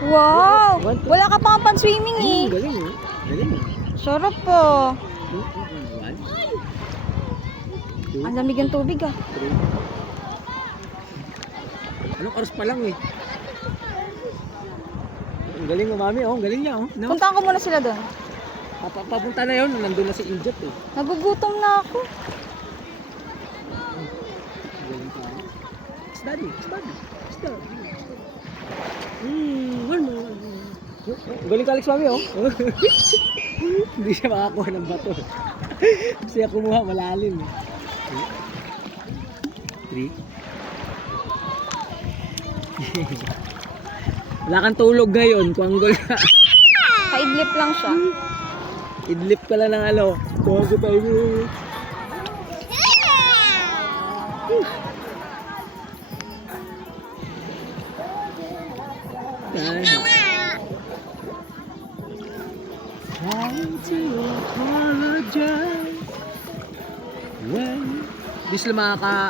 Wow! Wala ka pang pan-swimming eh. Galing eh. Galing eh. Sarap po. One, Ang lamig ng tubig ah. three. Anong oras pa lang eh? Ang galing mo mami oh. Ang galing niya oh. No? Puntahan ko muna sila doon. Papunta na yun. Nandun na si Injot eh. Nagugutom na ako. Ang galing pa. It's daddy. It's daddy. It's daddy. One more. Ang galing ka Alex mami oh. Hindi siya makakuha ng bato. Siya kumuha malalim. 3. Wala kang tulog ngayon, kuanggol ka. Kaidlip lang siya. Idlip ka lang ng ano. Kuanggol tayo. Trying to apologize when di sila makaka